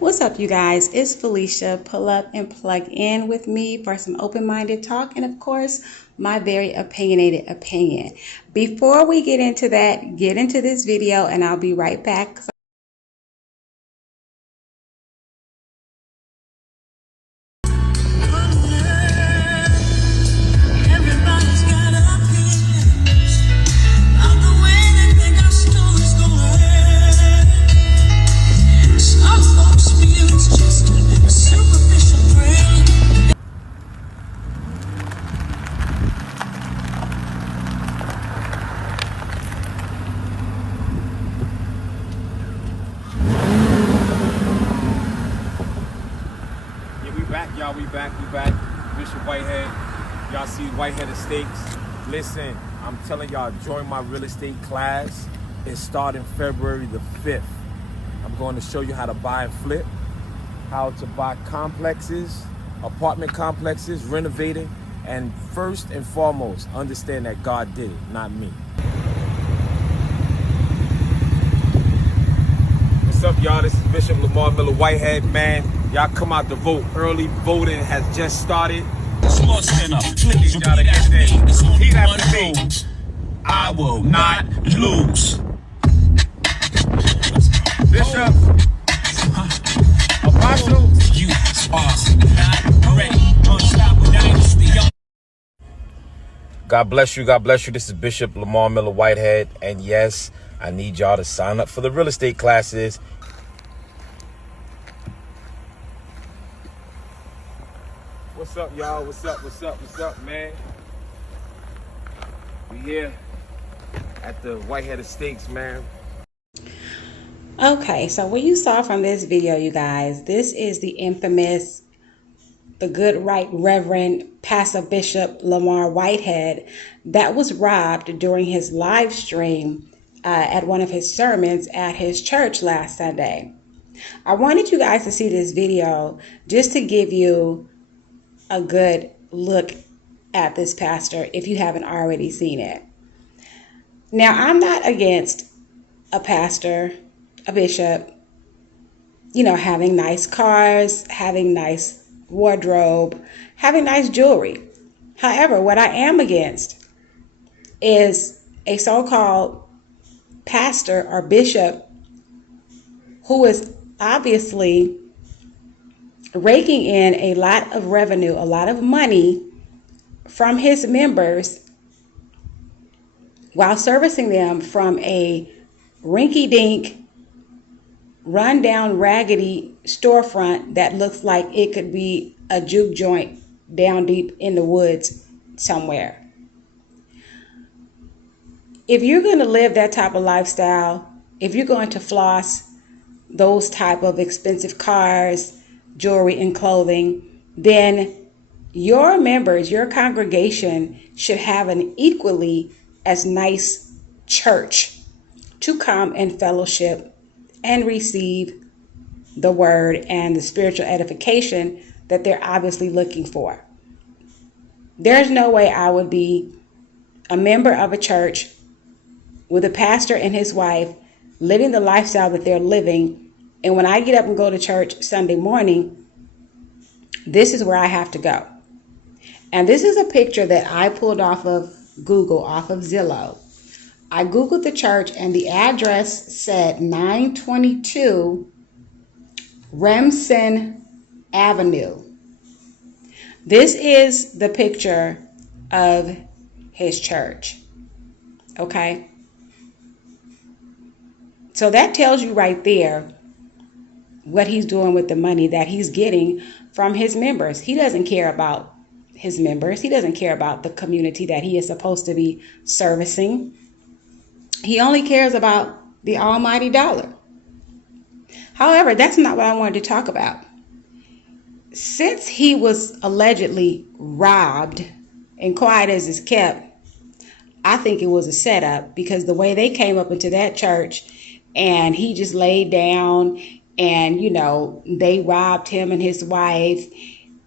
What's up, you guys? It's Felicia. Pull up and plug in with me for some open-minded talk and, of course, my very opinionated opinion. Before we get into that, get into this video and I'll be right back. We back. Bishop Whitehead. Y'all see Whitehead Estates. Listen, I'm telling y'all, join my real estate class. It's starting February the 5th. I'm going to show you how to buy and flip, how to buy complexes, apartment complexes, renovating, and first and foremost, understand that God did it, not me. What's up, y'all? This is Bishop LaMor Whitehead, man. Y'all come out to vote. Early voting has just started. Small stand up. Please repeat after me. Repeat after me. I will not lose. Bishop. Apostle. You are not ready. Unstoppable dynasty. God bless you. God bless you. This is Bishop LaMor Whitehead. And yes, I need y'all to sign up for the real estate classes. What's up, y'all? What's up, man? We here at the Whitehead Estates, man. Okay, so what you saw from this video, you guys, this is the infamous, the Good Right Reverend Passa Bishop LaMor Whitehead that was robbed during his live stream at one of his sermons at his church last Sunday. I wanted you guys to see this video just to give you a good look at this pastor if you haven't already seen it. Now, I'm not against a pastor, a bishop, having nice cars, having nice wardrobe, having nice jewelry. However, what I am against is a so-called pastor or bishop who is obviously raking in a lot of revenue, a lot of money from his members while servicing them from a rinky-dink, run-down, raggedy storefront that looks like it could be a juke joint down deep in the woods somewhere. If you're going to live that type of lifestyle, if you're going to floss those type of expensive cars, jewelry, and clothing, then your members, your congregation should have an equally as nice church to come and fellowship and receive the word and the spiritual edification that they're obviously looking for. There's no way I would be a member of a church with a pastor and his wife living the lifestyle that they're living, and when I get up and go to church Sunday morning, this is where I have to go. And this is a picture that I pulled off of Google, off of Zillow. I Googled the church and the address said 922 Remsen Avenue. This is the picture of his church. Okay? So that tells you right there what he's doing with the money that he's getting from his members. He doesn't care about his members. He doesn't care about the community that he is supposed to be servicing. He only cares about the almighty dollar. However, that's not what I wanted to talk about. Since he was allegedly robbed, and quiet as is kept, I think it was a setup, because the way they came up into that church and he just laid down and, they robbed him and his wife.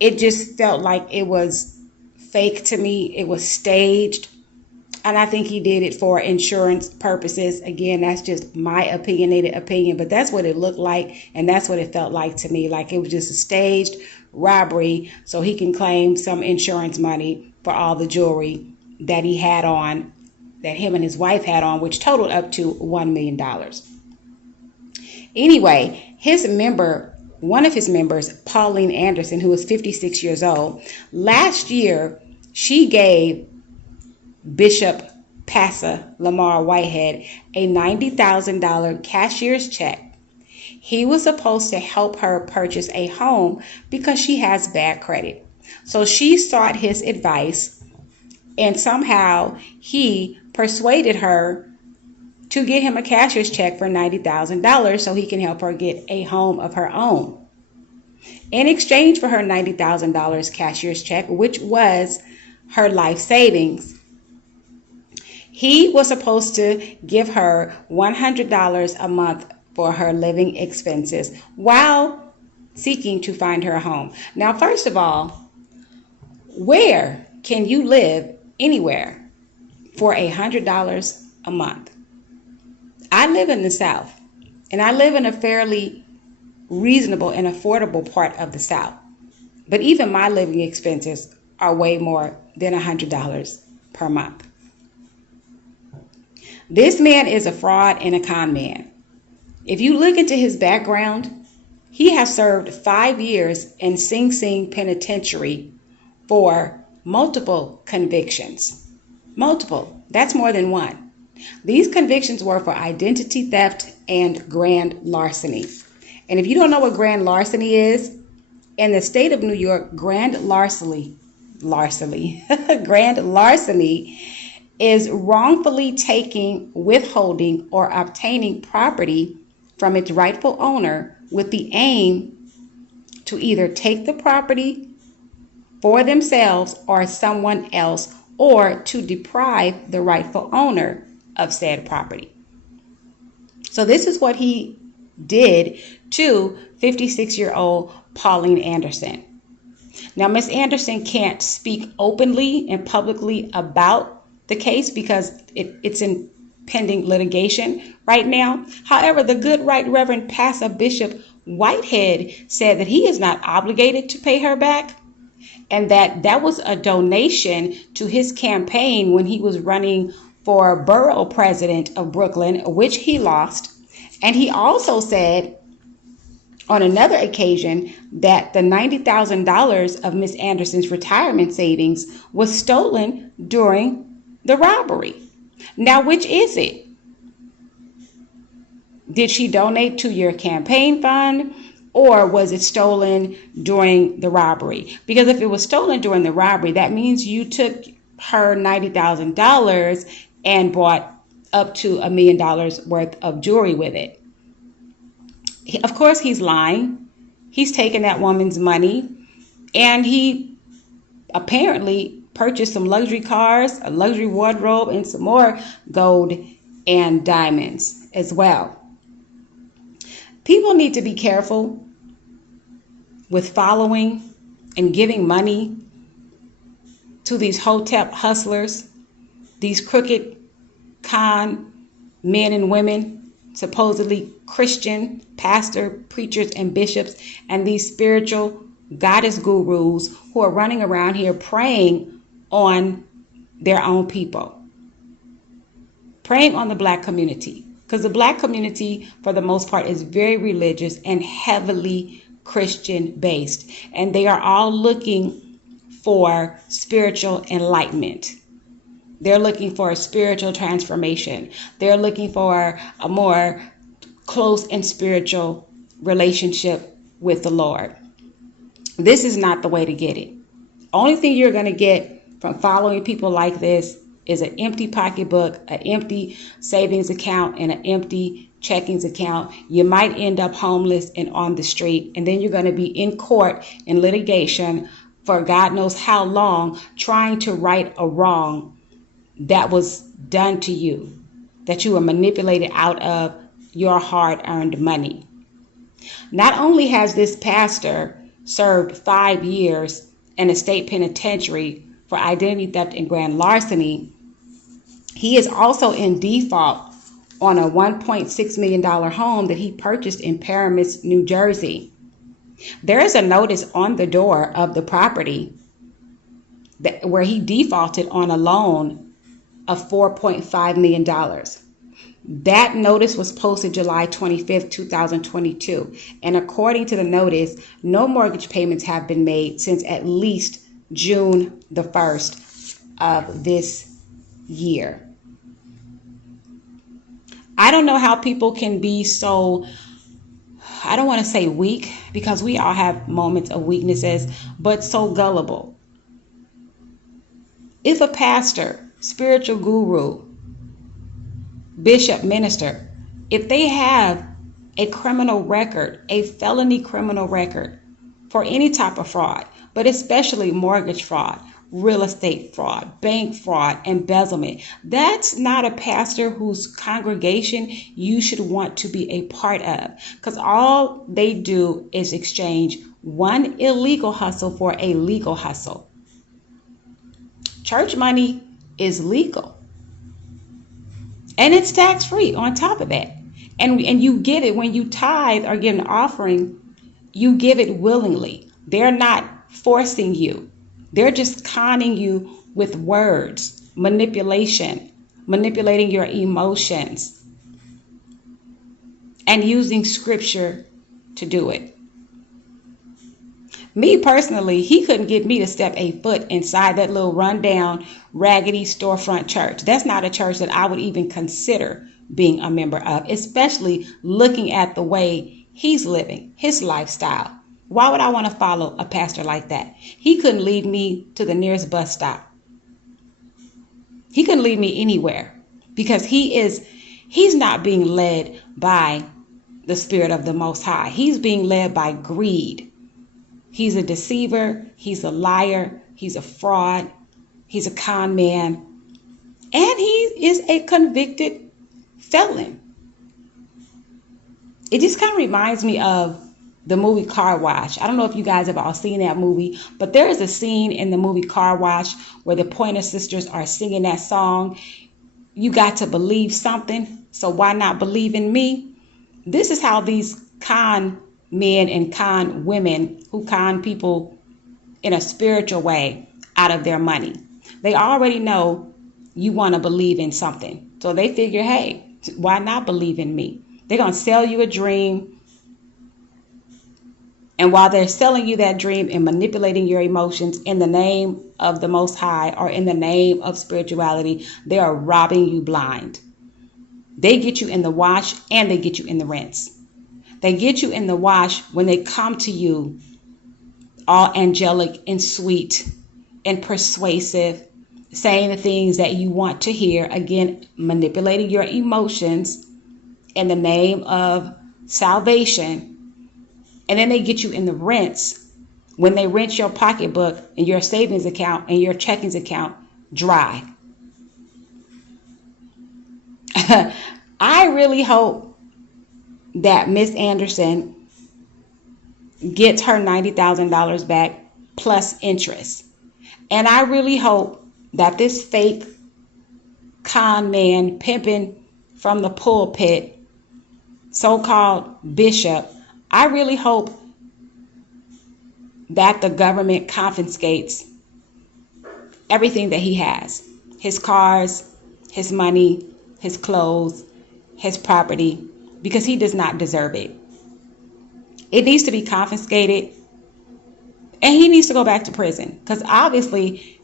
It just felt like it was fake to me. It was staged. And I think he did it for insurance purposes. Again, that's just my opinionated opinion, but that's what it looked like, and that's what it felt like to me. Like it was just a staged robbery so he can claim some insurance money for all the jewelry that he had on, that him and his wife had on, which totaled up to $1 million. Anyway, one of his members, Pauline Anderson, who was 56 years old, last year she gave Bishop Passa, LaMor Whitehead, a $90,000 cashier's check. He was supposed to help her purchase a home because she has bad credit. So she sought his advice, and somehow he persuaded her to get him a cashier's check for $90,000 so he can help her get a home of her own. In exchange for her $90,000 cashier's check, which was her life savings, he was supposed to give her $100 a month for her living expenses while seeking to find her a home. Now, first of all, where can you live anywhere for $100 a month? I live in the South, and I live in a fairly reasonable and affordable part of the South. But even my living expenses are way more than $100 per month. This man is a fraud and a con man. If you look into his background, he has served 5 years in Sing Sing Penitentiary for multiple convictions. Multiple. That's more than one. These convictions were for identity theft and grand larceny. And if you don't know what grand larceny is, in the state of New York, grand larceny is wrongfully taking, withholding, or obtaining property from its rightful owner with the aim to either take the property for themselves or someone else, or to deprive the rightful owner of said property. So this is what he did to 56-year-old Pauline Anderson. Now, Miss Anderson can't speak openly and publicly about the case because it's in pending litigation right now. However, the Good Right Reverend Passa Bishop Whitehead said that he is not obligated to pay her back, and that was a donation to his campaign when he was running for borough president of Brooklyn, which he lost. And he also said on another occasion that the $90,000 of Miss Anderson's retirement savings was stolen during the robbery. Now, which is it? Did she donate to your campaign fund, or was it stolen during the robbery? Because if it was stolen during the robbery, that means you took her $90,000 and bought up to $1 million worth of jewelry with it. Of course, he's lying. He's taken that woman's money, and he apparently purchased some luxury cars, a luxury wardrobe, and some more gold and diamonds as well. People need to be careful with following and giving money to these hotep hustlers, these crooked con men and women, supposedly Christian pastor, preachers, and bishops, and these spiritual goddess gurus who are running around here preying on their own people, preying on the Black community. Because the Black community, for the most part, is very religious and heavily Christian based. And they are all looking for spiritual enlightenment. They're looking for a spiritual transformation. They're looking for a more close and spiritual relationship with the Lord. This is not the way to get it. Only thing you're going to get from following people like this is an empty pocketbook, an empty savings account, and an empty checkings account. You might end up homeless and on the street, and then you're going to be in court in litigation for God knows how long, trying to right a wrong that was done to you, that you were manipulated out of your hard-earned money. Not only has this pastor served 5 years in a state penitentiary for identity theft and grand larceny, He is also in default on a $1.6 million home that he purchased in Paramus, New Jersey. There is a notice on the door of the property where he defaulted on a loan of $4.5 million. That notice was posted July 25th, 2022. And according to the notice, no mortgage payments have been made since at least June the 1st of this year. I don't know how people can be so, I don't want to say weak, because we all have moments of weaknesses, but so gullible. If a pastor, spiritual guru, bishop, minister, if they have a criminal record, a felony criminal record for any type of fraud, but especially mortgage fraud, real estate fraud, bank fraud, embezzlement, that's not a pastor whose congregation you should want to be a part of, because all they do is exchange one illegal hustle for a legal hustle. Church money is legal, and it's tax-free on top of that. And you get it when you tithe or get an offering, you give it willingly. They're not forcing you. They're just conning you with words, manipulation, manipulating your emotions, and using scripture to do it. Me personally, he couldn't get me to step a foot inside that little rundown, raggedy storefront church. That's not a church that I would even consider being a member of, especially looking at the way he's living, his lifestyle. Why would I want to follow a pastor like that? He couldn't lead me to the nearest bus stop. He couldn't lead me anywhere, because he's not being led by the Spirit of the Most High. He's being led by greed. He's a deceiver. He's a liar. He's a fraud. He's a con man. And he is a convicted felon. It just kind of reminds me of the movie Car Wash. I don't know if you guys have all seen that movie, but there is a scene in the movie Car Wash where the Pointer Sisters are singing that song, "You got to believe something, so why not believe in me?" This is how these con men and con women who con people in a spiritual way out of their money. They already know you want to believe in something. So they figure, hey, why not believe in me? They're going to sell you a dream. And while they're selling you that dream and manipulating your emotions in the name of the Most High or in the name of spirituality, they are robbing you blind. They get you in the wash and they get you in the rinse. They get you in the wash when they come to you all angelic and sweet and persuasive, saying the things that you want to hear, again, manipulating your emotions in the name of salvation. And then they get you in the rinse when they rinse your pocketbook and your savings account and your checkings account dry. I really hope that Miss Anderson gets her $90,000 back plus interest. And I really hope that this fake con man pimping from the pulpit, so-called bishop, I really hope that the government confiscates everything that he has. His cars, his money, his clothes, his property, because he does not deserve it. It needs to be confiscated, and he needs to go back to prison, because obviously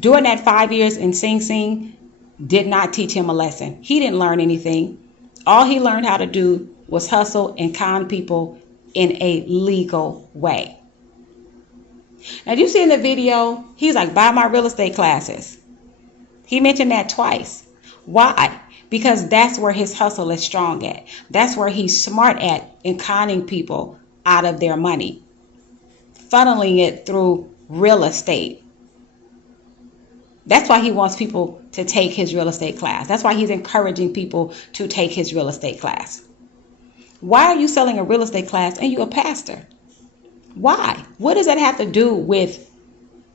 during that 5 years in Sing Sing did not teach him a lesson. He didn't learn anything. All he learned how to do was hustle and con people in a legal way. Now, you see in the video, he's like, buy my real estate classes. He mentioned that twice. Why? Because that's where his hustle is strong at. That's where he's smart at in conning people out of their money, funneling it through real estate. That's why he wants people to take his real estate class. That's why he's encouraging people to take his real estate class. Why are you selling a real estate class and you're a pastor? Why? What does that have to do with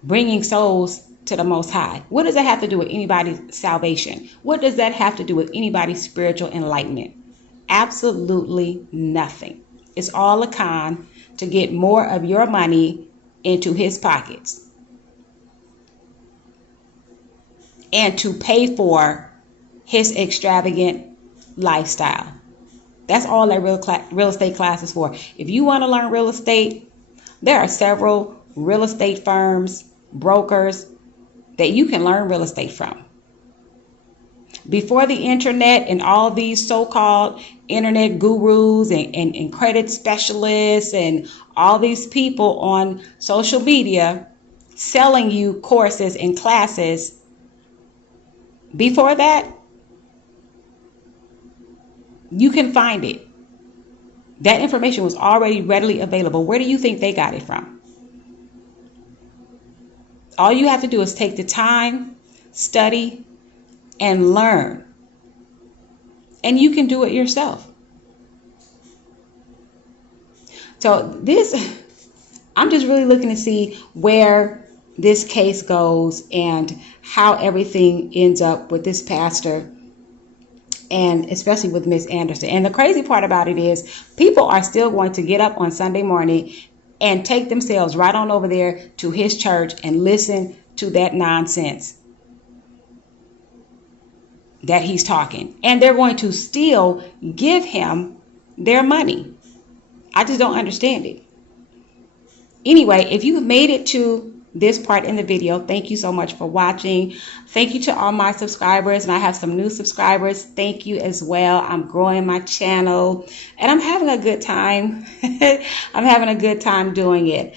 bringing souls to the Most High? What does that have to do with anybody's salvation? What does that have to do with anybody's spiritual enlightenment? Absolutely nothing. It's all a con to get more of your money into his pockets and to pay for his extravagant lifestyle. That's all that real estate class is for. If you want to learn real estate, there are several real estate firms, brokers that you can learn real estate from. Before the internet and all these so-called internet gurus and credit specialists and all these people on social media selling you courses and classes, before that, you can find it. That information was already readily available. Where do you think they got it from? All you have to do is take the time, study, and learn. And you can do it yourself. So I'm just really looking to see where this case goes and how everything ends up with this pastor, and especially with Miss Anderson. And the crazy part about it is people are still going to get up on Sunday morning and take themselves right on over there to his church and listen to that nonsense that he's talking. And they're going to still give him their money. I just don't understand it. Anyway, if you've made it to this part in the video, thank you so much for watching. Thank you to all my subscribers, and I have some new subscribers. Thank you as well. I'm growing my channel and I'm having a good time. I'm having a good time doing it.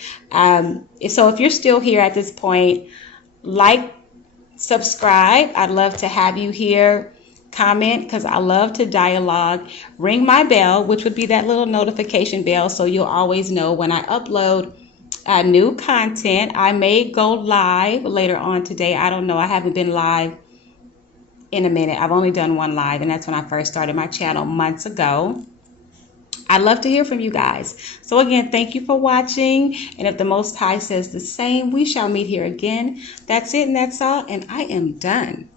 So if you're still here at this point, like, subscribe. I'd love to have you here. Comment, because I love to dialogue. Ring my bell, which would be that little notification bell, so you'll always know when I upload new content. I may go live later on today. I don't know. I haven't been live in a minute. I've only done one live, and that's when I first started my channel months ago. I'd love to hear from you guys. So again, thank you for watching. And if the Most High says the same, we shall meet here again. That's it and that's all. And I am done.